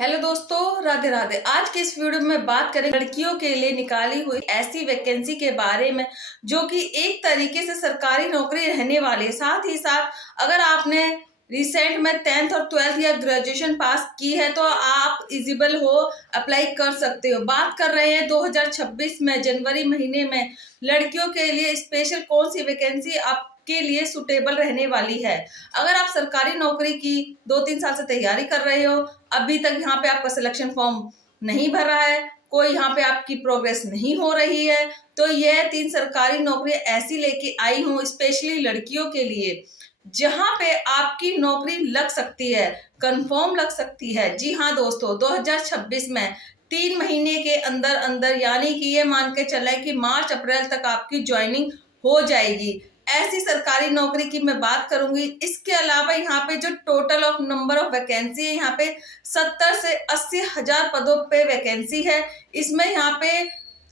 Hello दोस्तों, राधे राधे। आज के इस वीडियो में बात करें लड़कियों के लिए निकाली हुई ऐसी वैकेंसी के बारे में जो कि एक तरीके से सरकारी नौकरी रहने वाली है। साथ ही साथ अगर आपने रिसेंट में 10th और 12th या ग्रेजुएशन पास की है तो आप एलिजिबल हो, अप्लाई कर सकते हो। बात कर रहे हैं 2026 में जनवरी महीने में लड़कियों के लिए स्पेशल कौन सी वैकेंसी आपके लिए सुटेबल रहने वाली है। अगर आप सरकारी नौकरी की 2-3 साल से तैयारी कर रहे हो, अभी तक यहाँ पे आपका सिलेक्शन फॉर्म नहीं भरा है, कोई यहाँ पे आपकी प्रोग्रेस नहीं हो रही है, तो यह 3 सरकारी नौकरी ऐसी लेके आई हूँ स्पेशली लड़कियों के लिए जहां पे आपकी नौकरी लग सकती है, कंफर्म लग सकती है। जी हाँ दोस्तों, 2026 में 3 महीने के अंदर अंदर, यानी कि ये मान के चले कि मार्च अप्रैल तक आपकी ज्वाइनिंग हो जाएगी। ऐसी सरकारी नौकरी की मैं बात करूंगी। इसके अलावा यहाँ पे जो total of number of vacancy है, यहाँ पे 70 से 80 हजार पदों पे वैकेंसी है। इसमें यहाँ पे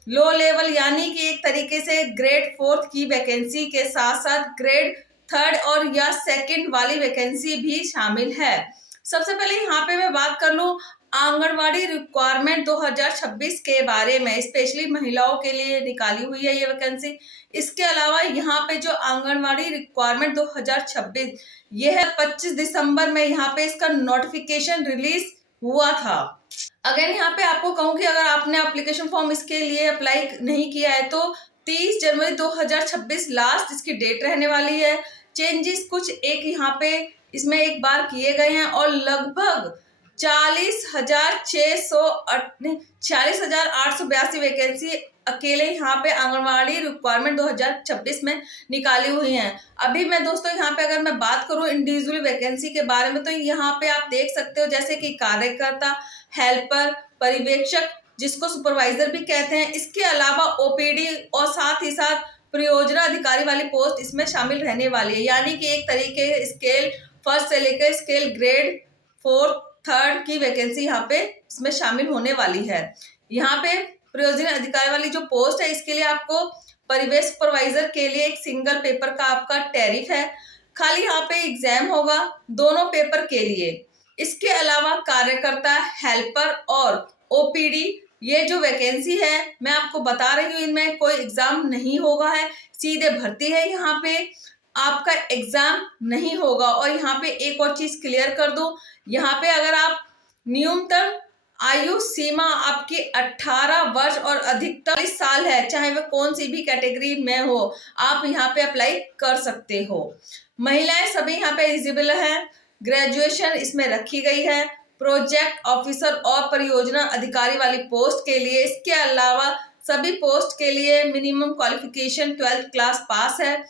लो लेवल यानी कि एक तरीके से ग्रेड 4 की वैकेंसी के साथ साथ ग्रेड 3rd और या 2nd वाली वैकेंसी भी शामिल है। सबसे पहले यहाँ पे मैं बात कर लूँ आंगनवाड़ी रिक्वायरमेंट 2026 के बारे में। स्पेशली महिलाओं के लिए निकाली हुई है ये वैकेंसी। इसके अलावा यहाँ पे जो आंगनवाड़ी रिक्वायरमेंट 2026 ये है 25 दिसंबर में यहाँ पे इसका नोटिफिकेशन रिलीज हुआ था। अगर यहाँ पे आपको कहूँ कि अगर आपने एप्लीकेशन फॉर्म इसके लिए अप्लाई नहीं किया है तो 30 जनवरी 2026 लास्ट इसकी डेट रहने वाली है। चेंजेस कुछ एक यहाँ पे इसमें एक बार किए गए हैं और लगभग 46,882 वैकेंसी अकेले यहाँ पे आंगनवाड़ी रिक्वायरमेंट 2026 में निकाली हुई हैं। अभी मैं दोस्तों यहाँ पे अगर मैं बात करूँ इंडिविजुअल वैकेंसी के बारे में तो यहाँ पे आप देख सकते हो जैसे कि कार्यकर्ता, हेल्पर, पर्यवेक्षक जिसको सुपरवाइजर भी कहते हैं, इसके अलावा ओपीडी और साथ ही साथ परियोजना अधिकारी वाली पोस्ट इसमें शामिल रहने वाली है। यानी कि एक तरीके स्केल 1st से लेकर स्केल ग्रेड 4 3rd की वैकेंसी यहाँ पे इसमें शामिल होने वाली है। यहाँ पे परियोजना अधिकारी वाली जो पोस्ट है इसके लिए आपको परिवेश सुपरवाइजर के लिए एक सिंगल पेपर का आपका टैरिफ है। खाली यहाँ पे एग्जाम होगा दोनों पेपर के लिए। इसके अलावा कार्यकर्ता, हेल्पर और ओपीडी ये जो वैकेंसी है मैं आपको बता रही हूँ, इनमें कोई एग्जाम नहीं होगा है, सीधे भर्ती है। यहाँ पे आपका एग्जाम नहीं होगा। और यहाँ पे एक और चीज क्लियर कर दूं, यहाँ पे अगर आप न्यूनतम आयु सीमा आपकी 18 वर्ष और अधिकतम 40 साल है, चाहे वह कौन सी भी कैटेगरी में हो, आप यहाँ पे अप्लाई कर सकते हो। महिलाएं सभी यहाँ पे एलिजिबल है। ग्रेजुएशन इसमें रखी गई है प्रोजेक्ट ऑफिसर और परियोजना अधिकारी वाली पोस्ट के लिए। इसके अलावा सभी पोस्ट के लिए minimum qualification 12th class pass है।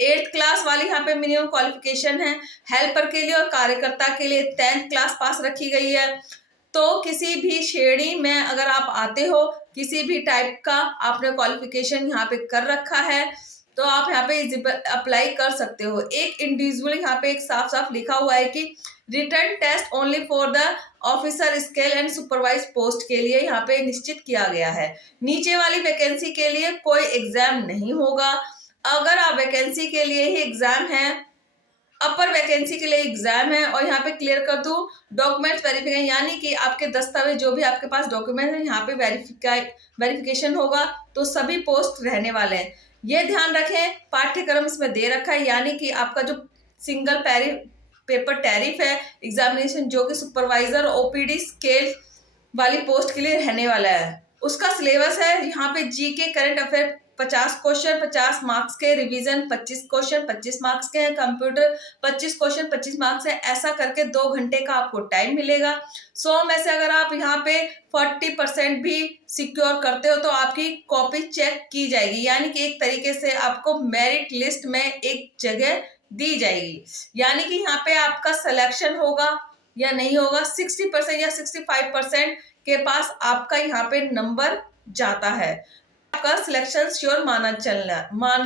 8th क्लास वाली यहाँ पे मिनिमम क्वालिफिकेशन है। हेल्पर के लिए और कार्यकर्ता के लिए 10th क्लास पास रखी गई है। तो किसी भी श्रेणी में अगर आप आते हो, किसी भी टाइप का आपने क्वालिफिकेशन यहाँ पे कर रखा है तो आप यहाँ पे अप्लाई कर सकते हो। एक इंडिविजुअल यहाँ पे एक साफ साफ लिखा हुआ है कि written test only for the officer scale and supervise post के लिए यहाँ पे निश्चित किया गया है। नीचे वाली वैकेंसी के लिए कोई एग्जाम नहीं होगा। अगर आप वैकेंसी के लिए ही एग्जाम है, अपर वैकेंसी के लिए एग्जाम है। और यहाँ पे क्लियर कर दूं डॉक्यूमेंट्स वेरिफिकेशन, यानी कि आपके दस्तावेज जो भी आपके पास डॉक्यूमेंट है यहाँ पे वेरिफिकेशन होगा तो सभी पोस्ट रहने वाले हैं। ये ध्यान रखें पाठ्यक्रम इसमें दे रखा है, यानी कि आपका जो सिंगल पेपर टैरिफ है एग्जामिनेशन जो कि सुपरवाइजर ओपीडी स्केल वाली पोस्ट के लिए रहने वाला है, उसका सिलेबस है। यहाँ पे GK current affair 50 question 50 marks के, रिवीजन 25 क्वेश्चन 25 मार्क्स के हैं, कंप्यूटर 25 क्वेश्चन 25 मार्क्स है। ऐसा करके 2 घंटे का आपको टाइम मिलेगा। 100 में से अगर आप यहाँ पे 40% भी सिक्योर करते हो तो आपकी कॉपी चेक की जाएगी, यानी कि एक तरीके से आपको मेरिट लिस्ट में एक जगह दी जाएगी। यानी कि यहाँ पे आपका सिलेक्शन होगा या नहीं होगा, 60% या 65% के पास आपका यहाँ पे नंबर जाता है। आपका सिलेक्शन श्योर मान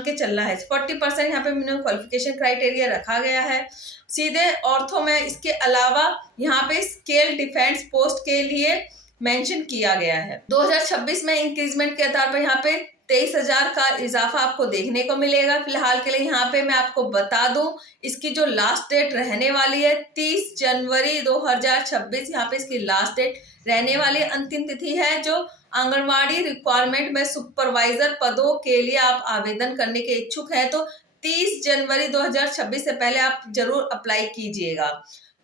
के चलना है। 40% यहाँ पे मिनिमम क्वालिफिकेशन क्राइटेरिया रखा गया है सीधे ऑर्थो में। इसके अलावा यहाँ पे स्केल डिफेंस पोस्ट के लिए मेंशन किया गया है। 2026 में इंक्रीजमेंट के आधार पर यहाँ पे 23,000 का इजाफा आपको देखने को मिलेगा। फिलहाल के लिए यहाँ पे मैं आपको बता दूं, इसकी जो लास्ट डेट रहने वाली है 30 जनवरी 2026, यहाँ पे इसकी लास्ट डेट रहने वाली अंतिम तिथि है। जो आंगनवाड़ी रिक्वायरमेंट में सुपरवाइजर पदों के लिए आप आवेदन करने के इच्छुक हैं तो 30 जनवरी 2026 से पहले आप जरूर अप्लाई कीजिएगा।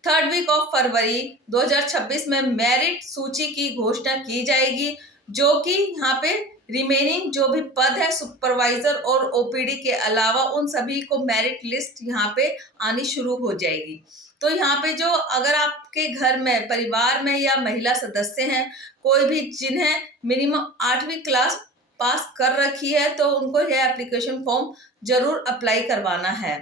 3rd वीक ऑफ फरवरी 2026 में मेरिट सूची की घोषणा की जाएगी, जो कि यहाँ पे रिमेनिंग जो भी पद है सुपरवाइजर और ओपीडी के अलावा उन सभी को मेरिट लिस्ट यहाँ पे आनी शुरू हो जाएगी। तो यहाँ पे जो अगर आपके घर में परिवार में या महिला सदस्य हैं कोई भी जिन्हें मिनिमम 8वीं क्लास पास कर रखी है तो उनको यह एप्लीकेशन फॉर्म जरूर अप्लाई करवाना है।